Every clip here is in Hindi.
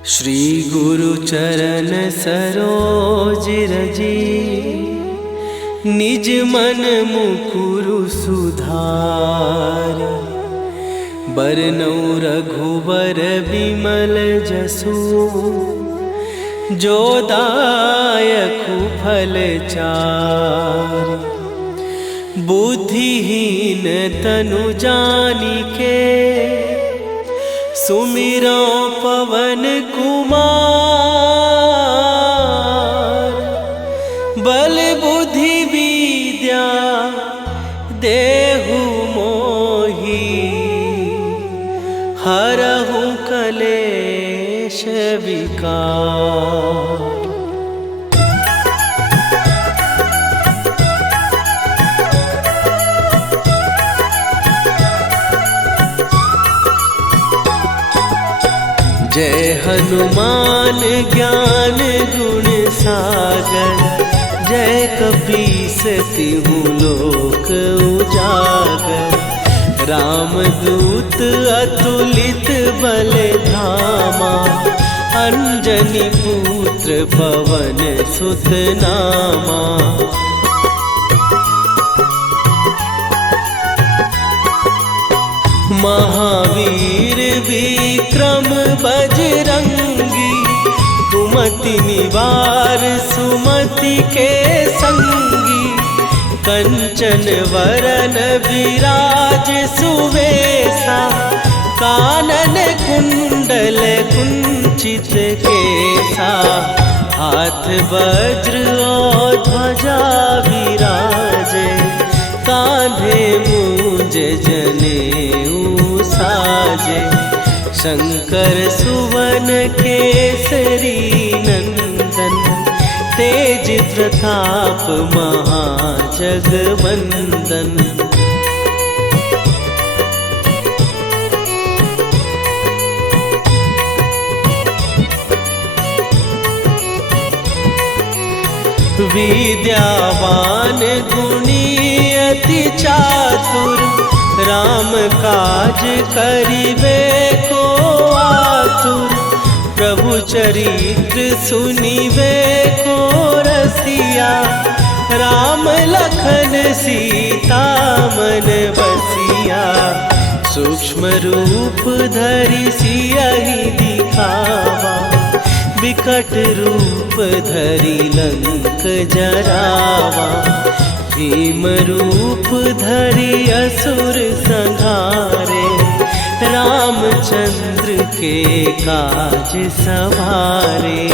श्री गुरु चरण सरोज रजी, निज मन मुकुरु सुधार। बरनौ रघुबर बिमल जसु, जो दायकु फल चार। बुद्धिहीन तनु जानिके, सुमिरो पवन कुमार। बल बुद्धि विद्या देहु मोहि, हरहु कलेश विकार। जय हनुमान ज्ञान गुण सागर, जय कपीस तिहु लोक उजागर। रामदूत अतुलित बल धामा, अंजनी पुत्र पवन सुत नामा। महावीर विक्रम बजरंगी, कुमति निवार सुमति के संगी। कंचन वरन विराज सुवेशा, कानन कुंडल कुंचित केसा। हाथ वज्र और ध्वजा विराजे, कांधे मूंज जनेऊ साजे। शंकर सुवन केसरी नंदन, तेज प्रताप महाजगवंदन। विद्यावान गुणी अति चातुर, राम काज करिबे को आतुर। प्रभु चरित्र सुनिबे को रसिया, राम लखन सीता मन बसिया। सूक्ष्म रूप धरि सियहि दिखावा, विकट रूप धरि लंक जरावा। भीम रूप धरि असुर संहारे, रामचंद्र के काज सवारे।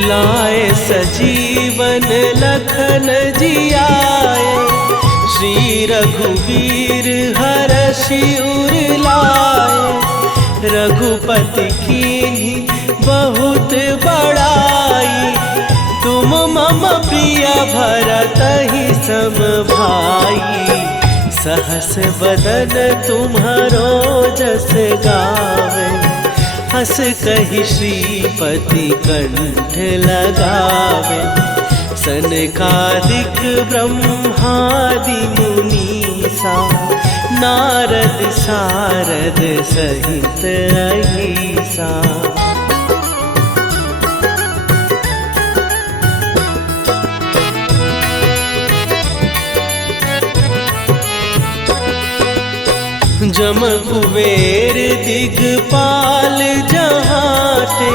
लाए सजीवन लखन जियाए, श्री रघुवीर हरषि उर लाए। रघुपति कीन्ही बहुत बड़ाई, तुम मम प्रिय भरतहि सम भाई। सहस बदन तुम्हारो जस गावे, हस कहि श्रीपति कंठ लगावे। सनकादिक ब्रह्मादि मुनीसा, नारद सारद सहित अहिसा। जम कुबेर दिगपाल जहाते,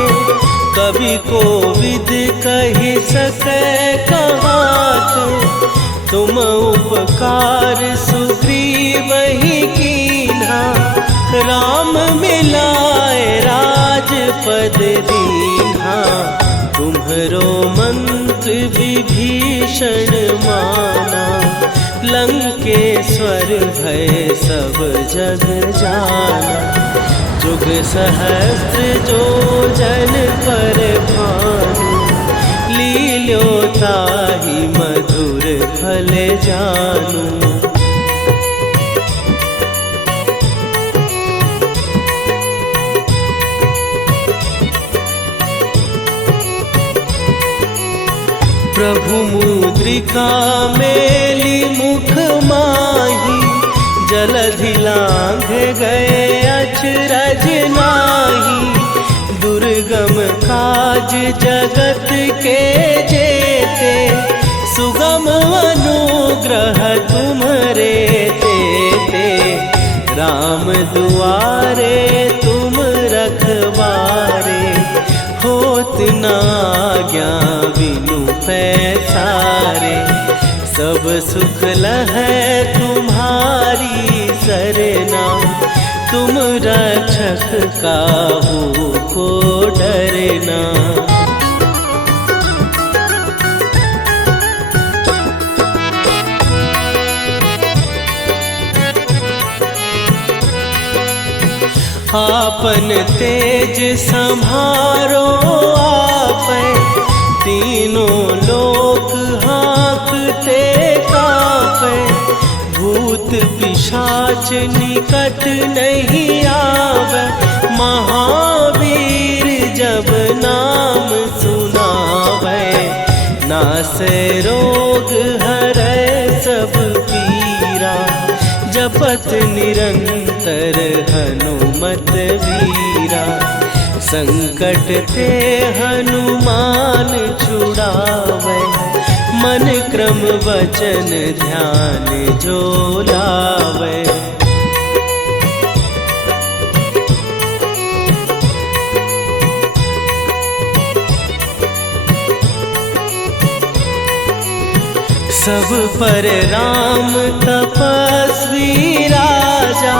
कवि कोविद कहि सकै कहाते। तुम उपकार सुग्रीवहि कीन्हा, राम मिलाए राजपद दीन्हा। तुम्हरो मंत्र विभीषण माना, लंकेश्वर भय सब जग जाना। जुग सहस्त्र जो जन पर भानु, लील्यो ताहि मधुर फल जानू। प्रभु मुद्रिका मेली मुख माही, जलधि लांघ गए अचरज नाही। दुर्गम काज जगत के जेते, सुगम अनुग्रह तुम्हरे तेते। राम दुआरे तुम रखवारे, होत न आज्ञा बिनु पैसारे। सब सुख लहै तुम्हारी सरना, तुम रक्षक काहू को डरना। आपन तेज संभारो आपै, तीनों लोक हाँकते कांपै। भूत पिशाच निकट नहीं आवे, महावीर जब नाम सुनावे। नासै रोग हरै सब पीरा, जपत निरंतर हनुमत वीरा। संकट ते हनुमान छुड़ावे, मन क्रम वचन ध्यान जो लावे। सब पर राम तपस्वी राजा,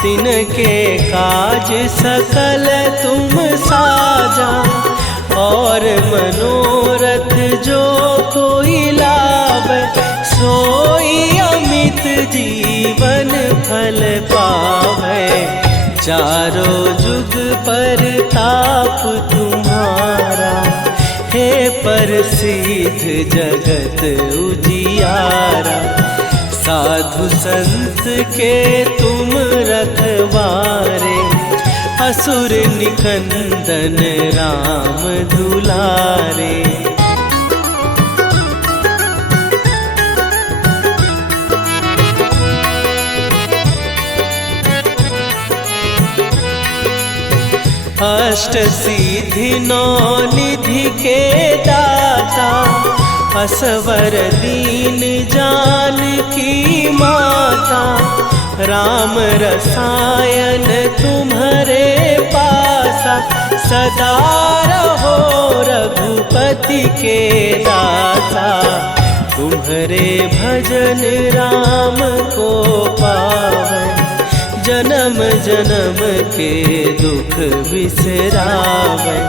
तिनके काज सकल तुम साजा। और मनोरथ जो कोई लावे, सोई अमित जीवन फल पावे। चारों जुग पर ताप तुम्हारा, हे प्रसिद्ध जगत उजियारा। साधु संत के तुम रखवारे, असुर निकंदन राम दुलारे। अष्ट सिद्धि नौ निधि के दाता, असवर दीन जानकी माता। राम रसायन तुम्हारे पासा, सदा रहो रघुपति के दासा। तुम्हारे भजन राम को पावै, जन्म जन्म के दुख बिसरावै।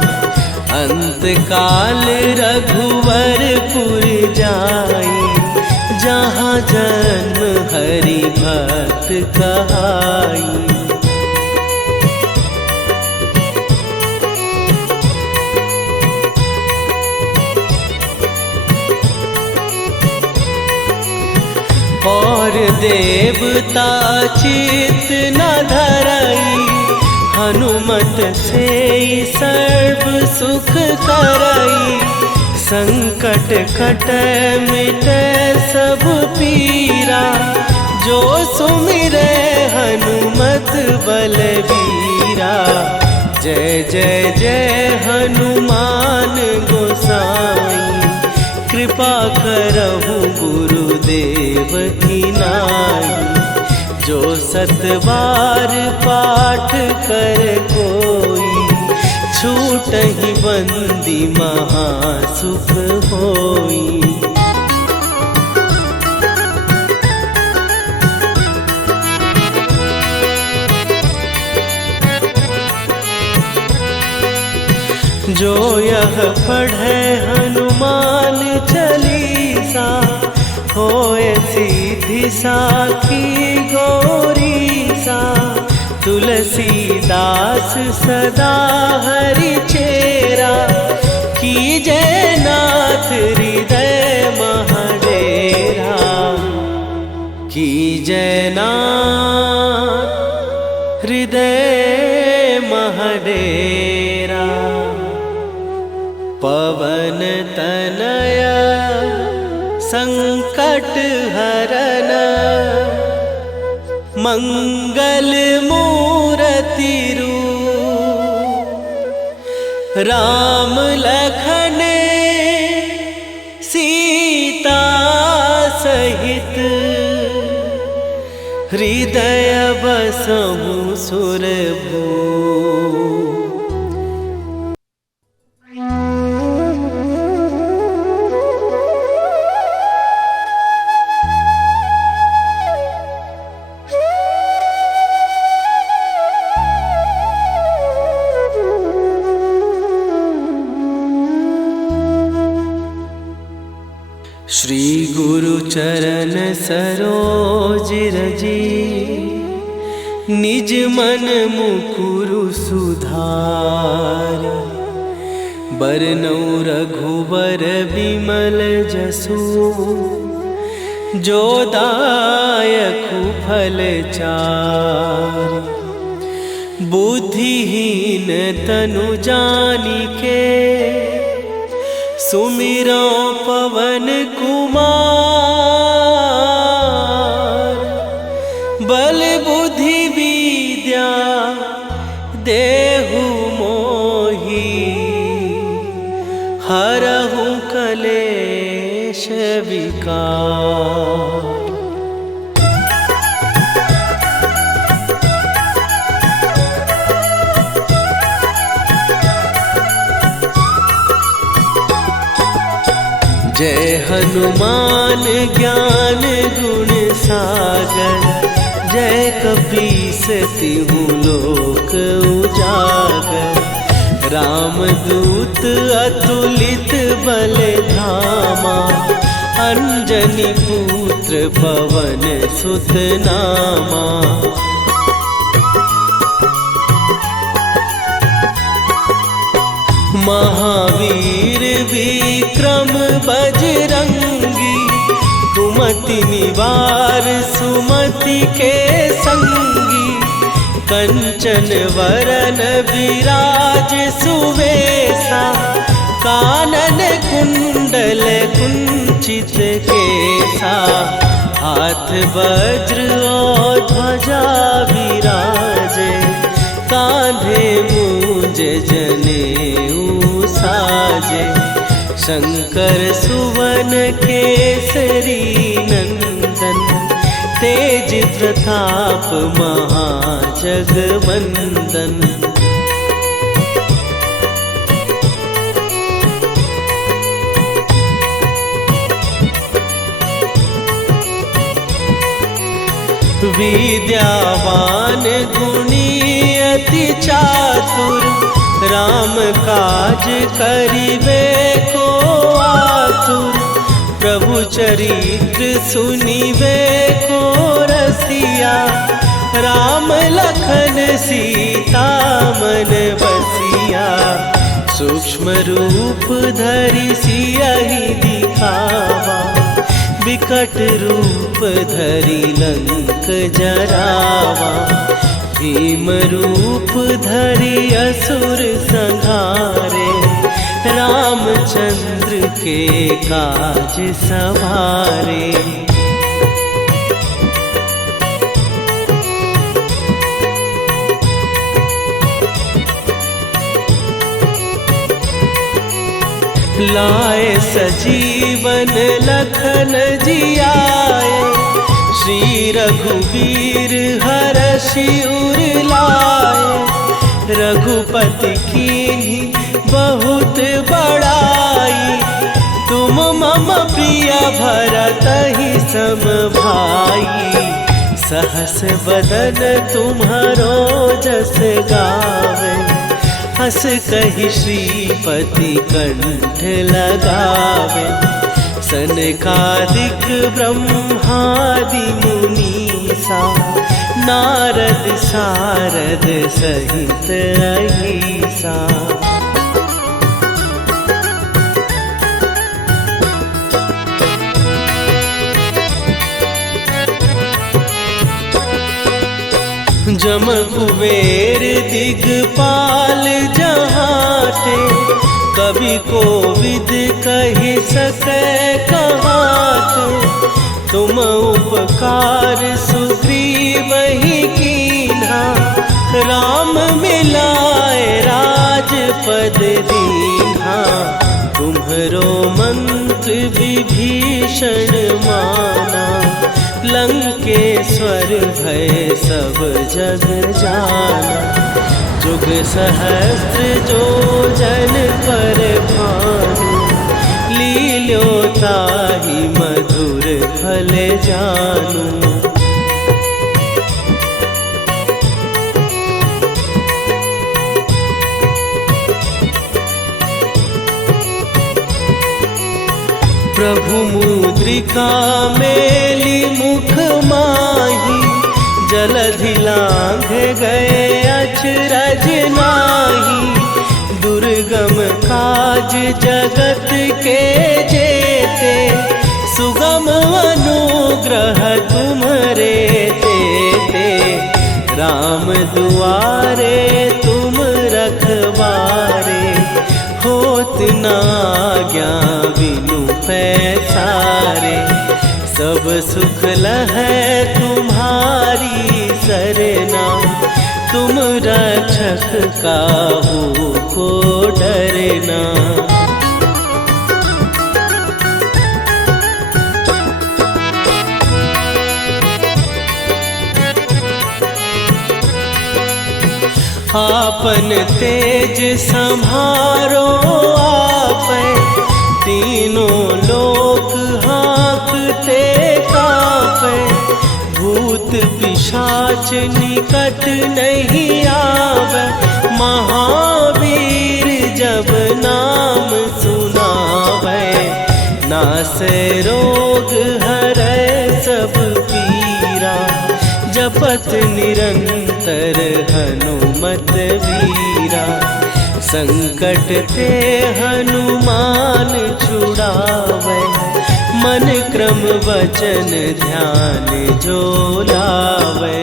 अंत काल रघुवरपुर जाई, जहाँ जन्म हरि भक्त कहाई। और देवता चित न धरई, हनुमत से सर्व सुख करई। संकट कटै मिटै सब पीरा, जो सुमिरै हनुमत बलबीरा। जय जय जय हनुमान गोसाई, कृपा करहु गुरुदेव की नाई। जो सतबार पाठ कर कोई, छूटहि बंदी महासुख होई। जो यह पढ़े हनुमान चालीसा, होए सीधी साखी गौरीसा। तुलसीदास सदा हरि चेरा, कीजय नाथ हृदय महडेरा। कीजय नाथ हृदय महडेरा। पवन तनय संकट हरन मंगल मूर्ति रूप राम लखन सीता सहित हृदय बसहु सुरभू। श्री गुरु चरण सरोज रजी निज मन मुकुरु सुधार। बरनउँ रघुबर बिमल जसु जो दायकु फल चार। बुद्धिहीन तनु जानिके सुमिरो पवन कुमार। बल बुद्धि विद्या देहु मोहि हरहु कलेश विकार। जय हनुमान ज्ञान गुण सागर। जय कपीस तिहु लोक उजागर। रामदूत अतुलित बल धामा। अंजनी पुत्र पवन सुत नामा। महावीर विक्रम बजरंगी। कुमति निवार सुमति के संगी। कंचन वरन विराज सुवेशा। कानन कुंडल कुंचित केसा। हाथ वज्र और ध्वजा विराजे। कांधे मूंज जनेऊ साजे। शंकर सुवन केसरी नंदन। तेज प्रताप महाजगवंदन। विद्यावान गुणी अति चातुर। राम काज करिबे को आतुर। प्रभु चरित्र सुनिबे को रसिया। राम लखन सीता मन बसिया। सूक्ष्म रूप धरि सियहि दिखावा। विकट रूप धरि लंक जरावा। भीम रूप धरि असुर संहारे। रामचंद्र के काज सवारे। लाए सजीवन लखन जियाए। श्री रघुवीर हरषि उर लाए। रघुपति कीन्ही बहुत बड़ाई। तुम मम प्रिय भरतहि सम भाई। सहस बदन तुम्हारो जस गावे। हस कहि श्रीपति कंठ लगावे। सनकादिक ब्रह्मादि मुनीसा। नारद सारद सहित अहिसा। जम कुबेर दिगपाल जहाते। कवि कोविद कहि सकै कहाते। तुम उपकार सुग्रीव ही कीन्हा, राम मिलाए राजपद दीन्हा। तुम्हरो मंत्र विभीषण माना, लंकेश्वर भय सब जग जाना। जुग सहस्त्र जो जन पर भानु, लील्यो ताहि मधुर फल जानू। प्रभु मुद्रिका मेली मुख माही, जलधि लांघ गए अचरज नाहि। दुर्गम काज जगत के जेते, सुगम अनुग्रह तुम्हरे तेते। राम दुआरे तुम रखवारे, होत न आज्ञा बिनु पैसारे। सब सुख लहै तुम्हारी सरना, तुम रक्षक काहू को डरना। आपन तेज संभारो आपै, तीनों लोक हाँकते कापै। भूत पिशाच निकट नहीं आवे, महावीर जब नाम सुनावे। नासै रोग हरै सब पीरा, जपत निरंतर हनुमत वीरा। संकट ते हनुमान छुड़ावे, मन क्रम वचन ध्यान जो लावे।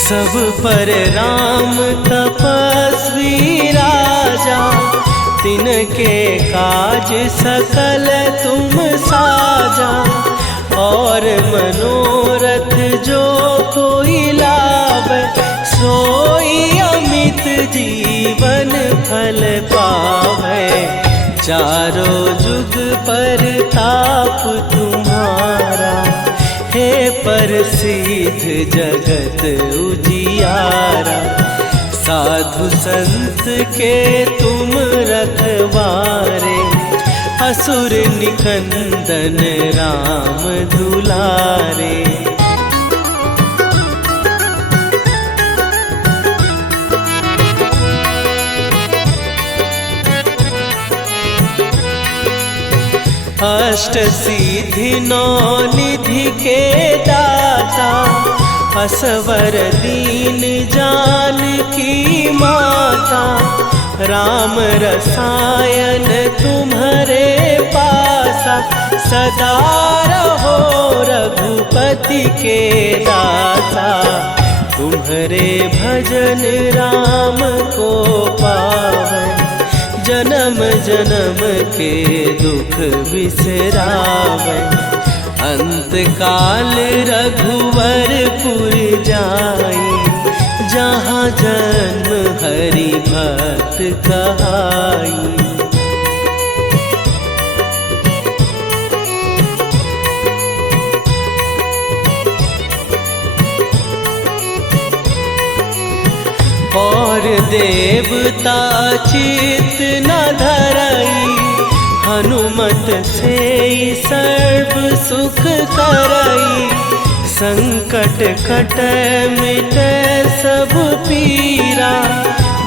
सब पर राम तपस्वी राजा, तिनके काज सकल तुम साजा। और मनोरथ जो कोई लावे, सोई अमित जीवन फल पावे। चारों जुग पर ताप तुम्हारा, हे प्रसिद्ध जगत उजियारा। साधु संत के तुम रखवारे, असुर निकंदन राम दुलारे। अष्ट सिद्धि नौ निधि के दाता, असवर दीन जानकी माता। राम रसायन तुम्हारे पासा, सदा रहो रघुपति के दासा। तुम्हारे भजन राम को पावे, जन्म जन्म के दुख बिसरावे। अंत काल रघुवरपुर जाई, जहाँ जन्म हरि भक्त कहाई। और देवता चित न धरई, हनुमत से सर्व सुख करई। संकट कटै मिटै सब पीरा,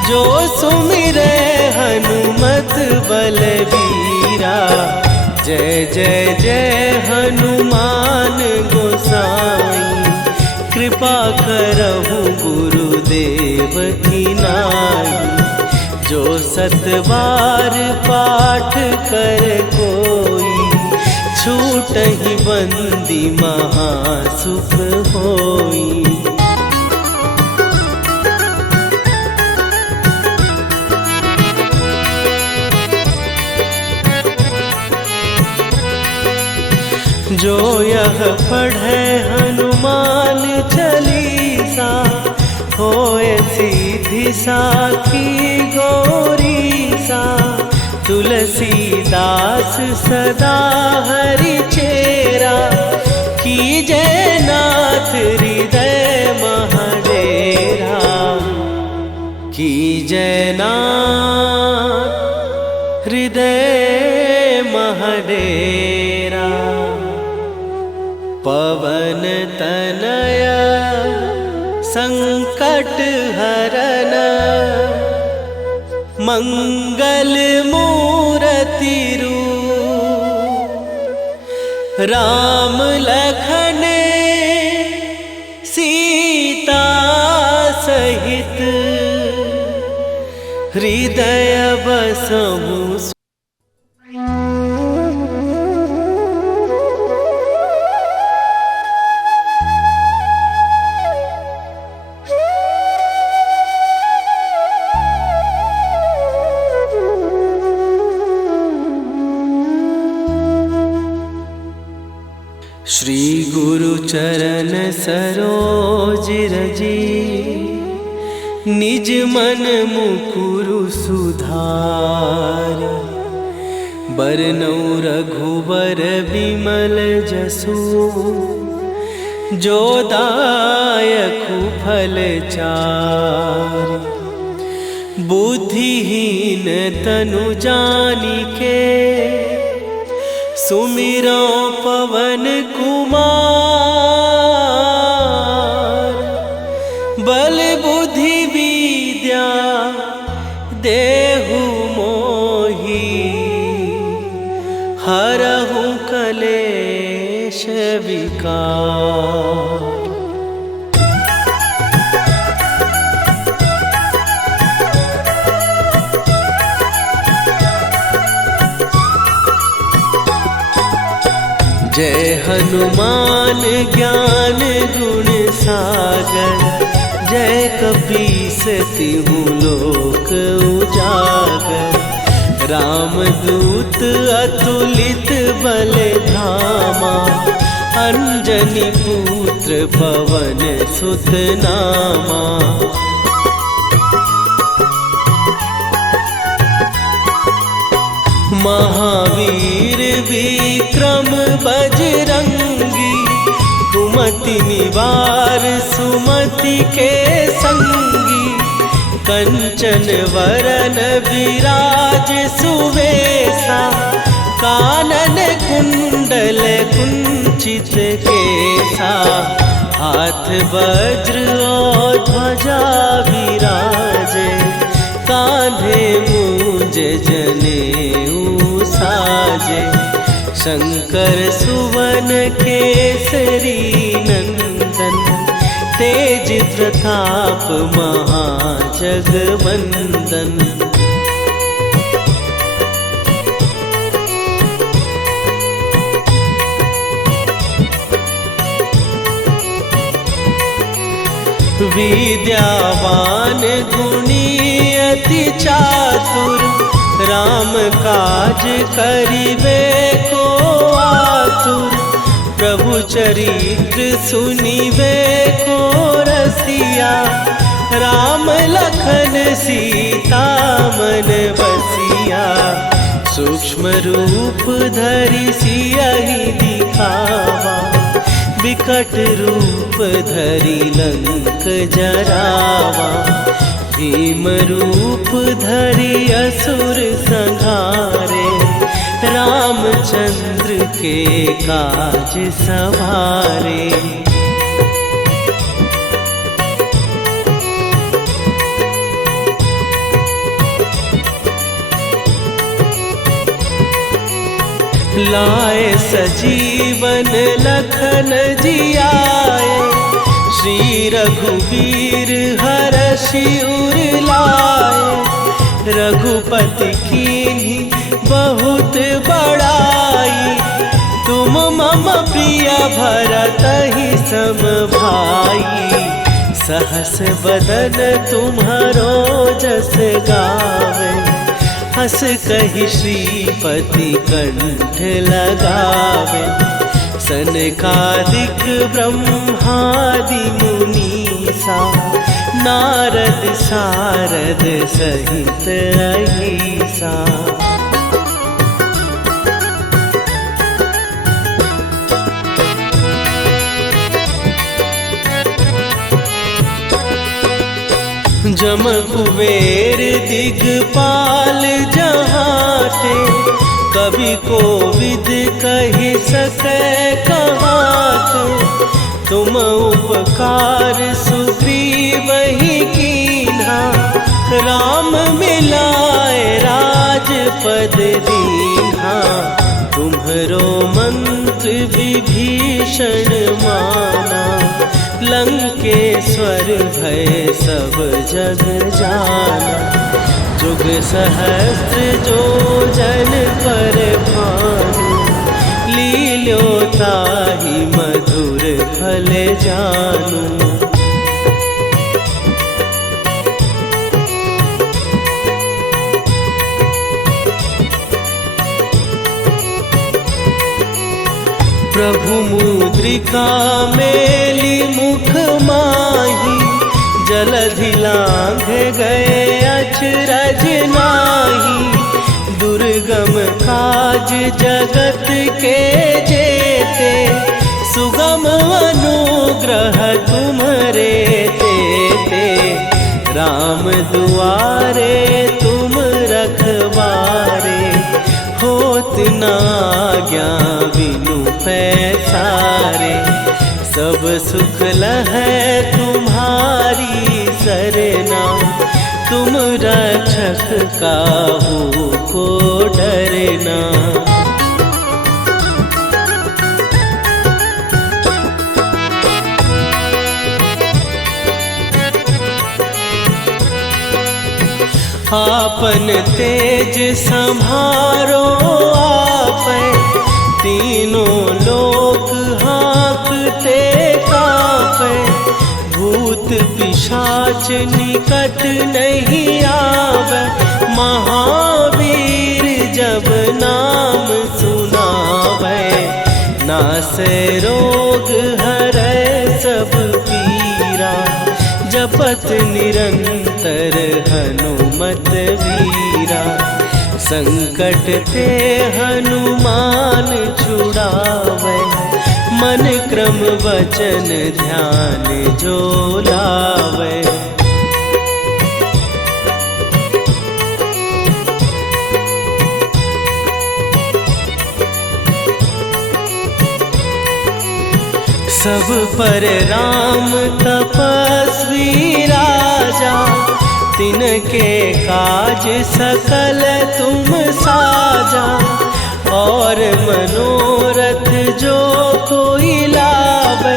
जो सुमिरै हनुमत बलबीरा। जय जय जय हनुमान गोसाई, कृपा करहु गुरुदेव की नाई। जो सतबार पाठ कर कोई, छूटहि बंदी महासुख होई। जो यह पढ़े हनुमान चालीसा, होए सीधी साखी गौरी सा। तुलसीदास सदा हरि चेरा, कीजय नाथ हृदय महडेरा। कीजय नाथ हृदय महडेरा। पवन तनय संकट हरन, मंगल मूरति रूप। राम लखन सीता सहित, हृदय बसहु। श्री गुरु चरण सरोज रजी, निज मन मुकुरु सुधार। बरनौ रघुबर विमल जसु, जो दायकु फल चार। बुद्धिहीन तनु जानिके, सुमिरो पवन कुमार। बल बुद्धि विद्या देहु मोहि, हरहु कलेश विकार। जय हनुमान ज्ञान गुण सागर, जय कपीस तिहु लोक उजागर। रामदूत अतुलित बल धामा, अंजनी पुत्र पवन सुत नामा। महावीर विक्रम बजरंगी, कुमति निवार सुमति के संगी। कंचन वरन विराज सुवेशा, कानन कुंडल कुंचित केसा। हाथ वज्र और ध्वजा विराजे, कांधे मूंज जनेऊ साजे। शंकर सुवन केसरी नंदन, तेज प्रताप महाजगवंदन। विद्यावान गुणी अति चातुर, राम काज करिबे को आतुर। प्रभु चरित्र सुनिबे को रसिया, राम लखन सीता मन बसिया। सूक्ष्म रूप धरि सियहि दिखावा, विकट रूप धरि लंक जरावा। भीम रूप धरि असुर संहारे, रामचंद्र के काज सवारे। लाए सजीवन लखन जियाए, श्री रघुवीर हरषि उर लाए। रघुपति कीन्ही बहुत बड़ाई, तुम मम प्रिय भरतहि सम भाई। सहस बदन तुम्हारो जस गावे, हस कहि श्रीपति कंठ लगावे। सनकादिक ब्रह्मादि मुनीसा नारद सारद सहित अहिसा। जम कुबेर दिगपाल जहाँ थे, कवि को विद कहि सकै कहाते। तुम उपकार सुग्रीव ही कीन्हा, राम मिलाए राजपद दीन्हा। तुम्हरो मंत्र विभीषण माना, लंकेश्वर भय सब जग जाना। जुग सहस्त्र जो जन पर भानु, लील्यो ताहि मधुर फल जानू। प्रभु मुद्रिका मेली मुख माही, जलधि लांघ गए अचरज नाही। दुर्गम काज जगत के जेते, सुगम अनुग्रह तुम्हरे तेते। राम दुआरे तुम रखवारे, होत न आज्ञा बिनु पैसारे। सब सुख लहै तुम्हारी सरना, तुम रक्षक काहू को डरना। आपन तेज संभारो आपै, तीनों लोक हाँकते कापै। भूत पिशाच निकट नहीं आवे, महावीर जब नाम सुनावे। नासै रोग हरै सब पीरा, जपत निरंतर हनुमत वीरा। संकट ते हनुमान छुड़ावे, मन क्रम वचन ध्यान जो लावे। सब पर राम तपस्वी राजा, तिनके काज सकल तुम साजा। और मनोरथ जो कोई लावे,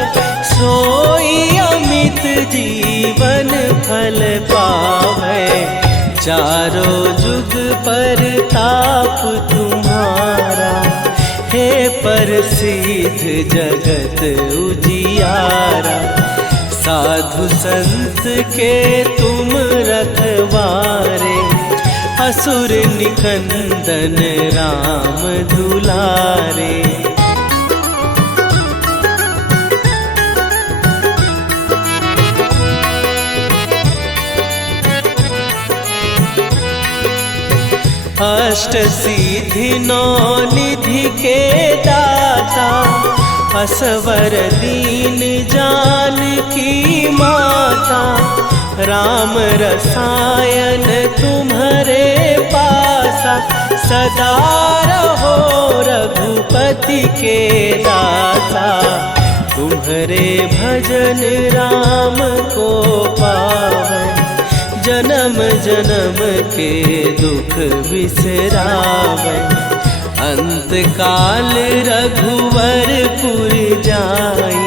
सोई अमित जीवन फल पावे। चारों जुग पर ताप तुम्हारा, हे प्रसिद्ध जगत उजियारा। साधु संत के तुम रखवारे, असुर निकंदन राम दुलारे। अष्ट सिद्धि नौ निधि के दाता, असवर दीन जानकी माता। राम रसायन तुम्हारे पासा, सदा रहो रघुपति के दासा। तुम्हारे भजन राम को पावे, जन्म जन्म के दुख बिसरावे। अंत काल रघुवरपुर जाई,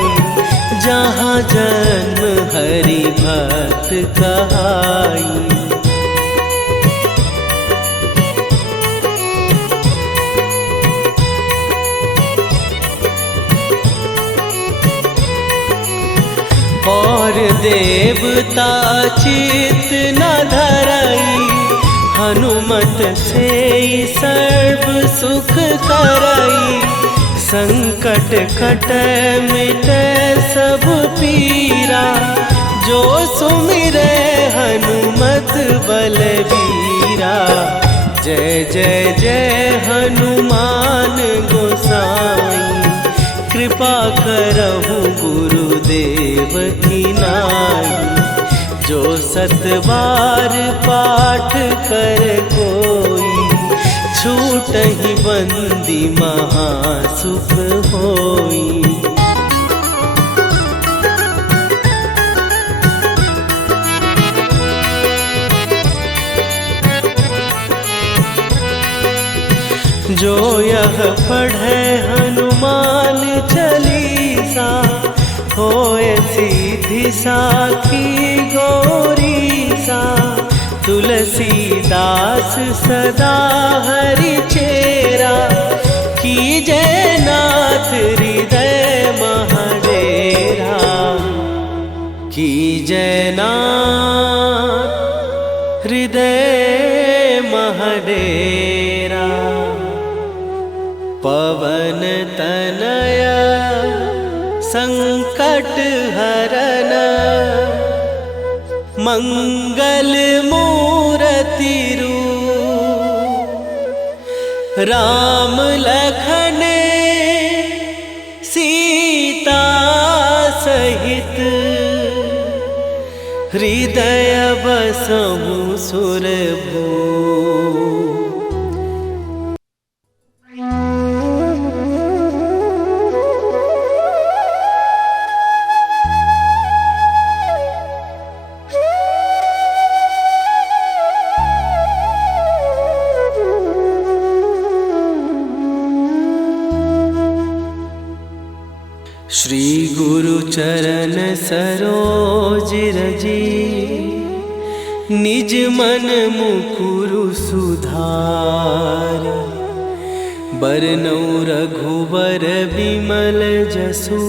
जहाँ जन्म हरि भक्त कहाई। और देवता चित न धरई, हनुमत से सर्व सुख करई। संकट कटे मिटे सब पीरा, जो सुमिरे हनुमत बलबीरा। जय जय जय हनुमान गोसाई, कृपा करहु गुरुदेव की नाई। जो 7 बार पाठ कर कोई, छूटहि बंदी महासुख होई। जो यह पढ़े हनुमान चालीसा, होए सीधी साखी गौरीसा। तुलसीदास सदा हरि चेरा, कीजय नाथ हृदय महडेरा। कीजय नाथ हृदय महडेरा। पवन तनया संकट हरन, मंगल मूरति रूप। राम लखन सीता सहित, हृदय बसहु सुरभूप। श्री गुरु चरण सरोज रजी, निज मन मुकुरु सुधार। बरनउँ रघुबर बिमल जसु,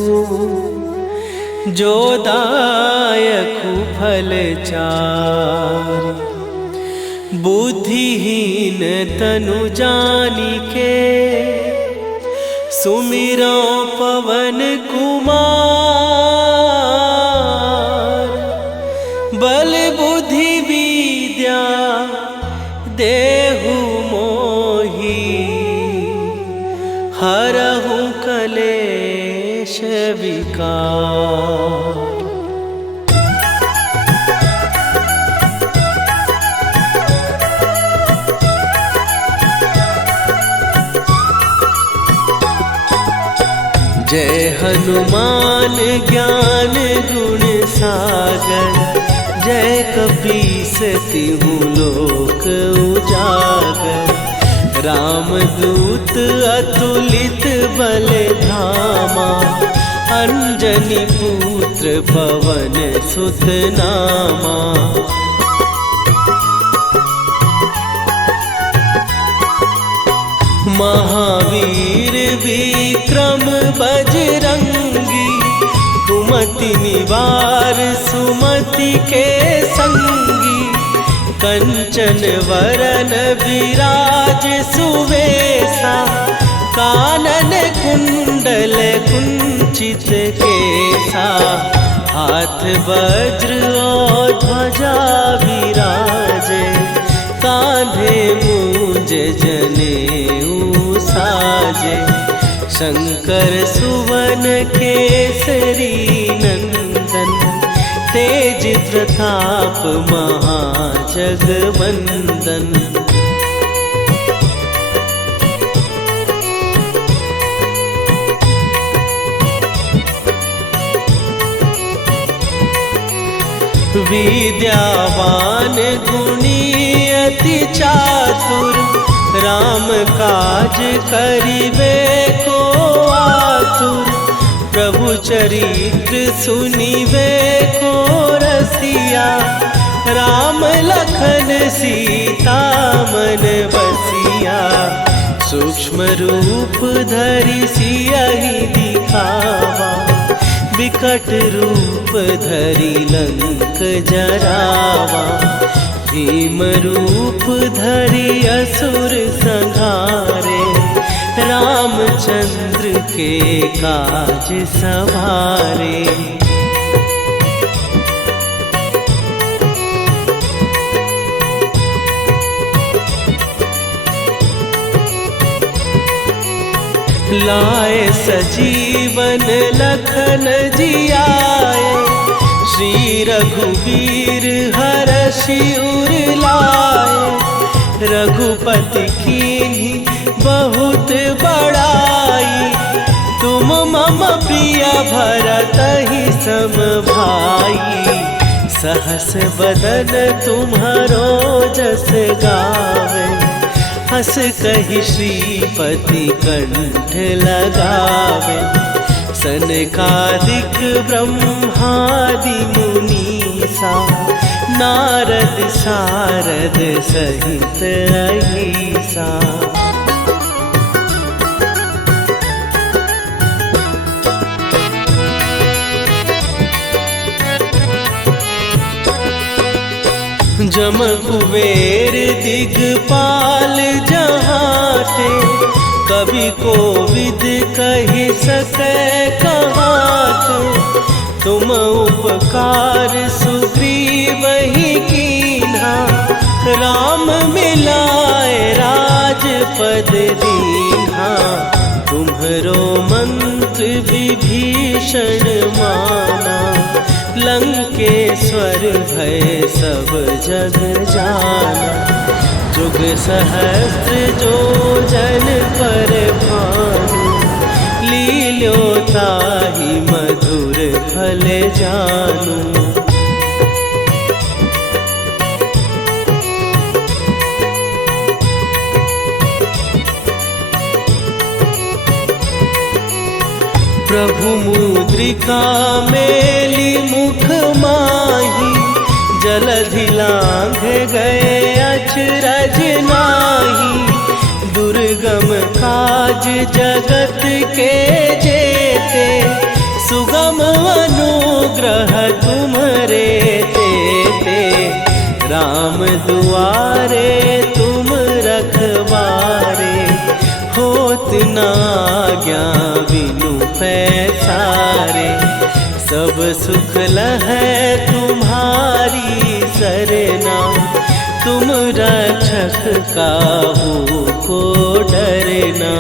जो दायकु फल चारि। बुद्धिहीन तनु जानिके, सुमिरो पवन कुमार। बल बुद्धि विद्या देहु मोहि, हरहु कलेश विकार। जय हनुमान ज्ञान गुण सागर, जय कपीस तिहु लोक उजागर। रामदूत अतुलित बल धामा, अंजनी पुत्र पवन सुत नामा। महावीर विक्रम बजरंगी, कुमति निवार सुमति के संगी। कंचन वरन विराज सुवेशा, कानन कुंडल कुंचित केसा। हाथ वज्र और ध्वजा विराजे, कांधे मूंज जनेऊ साजे। शंकर सुवन केसरी नंदन, तेज प्रताप महाजगवंदन। विद्यावान गुणी अति चातुर, राम काज करिबे को आतुर। प्रभु चरित्र सुनिबे को रसिया, राम लखन सीता मन बसिया। सूक्ष्म रूप धरि सियहि दिखावा, विकट रूप धरि लंक जरावा। भीम रूप धरि असुर संहारे, रामचंद्र के काज सवारे। लाए सजीवन लखन जियाए, श्री रघुवीर हरषि उर लाए। रघुपति कीन्ही बहुत बड़ाई, तुम मम प्रिय भरतहि सम भाई। सहस बदन तुम्हारो जस गावे, हस कहि श्रीपति कंठ लगावे। सनकादिक ब्रह्मादि मुनीसा, नारद सारद सहित अहिसा। जम कुबेर दिगपाल जहाते, कवि कोविद कहि सकै कहाते। तुम उपकार सुग्रीवहि कीन्हा, राम मिलाए राजपद दीन्हा। तुम्हरो मंत्र विभीषण माना, लंकेश्वर भय सब जग जाना। जुग सहस्त्र जो जन पर भानु, लील्यो ताहि मधुर फल जानू। प्रभु मुद्रिका मेली मुख माही, जलधि लांघ गए अचरज नाही। दुर्गम काज जगत के जेते, सुगम अनुग्रह तुम्हरे तेते। राम दुआरे तुम रखवारे, होत न आज्ञा बिनु पैसारे। सब सुख लहै तुम्हारी सरना, तुम रक्षक काहू को डरना।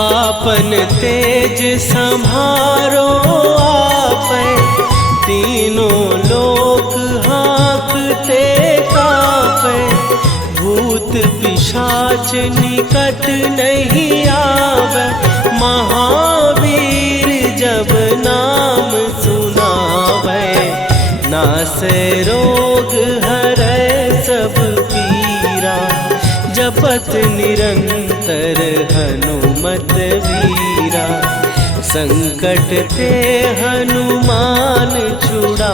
आपन तेज सम्हारो आपै, तीनों लोक हाँकते कांपै। भूत पिशाच निकट नहीं आवे, महावीर जब नाम सुनावे। नासै रोग हरै सब पीरा, जपत निरंतर हनुमत वीरा। संकट ते हनुमान छुड़ा,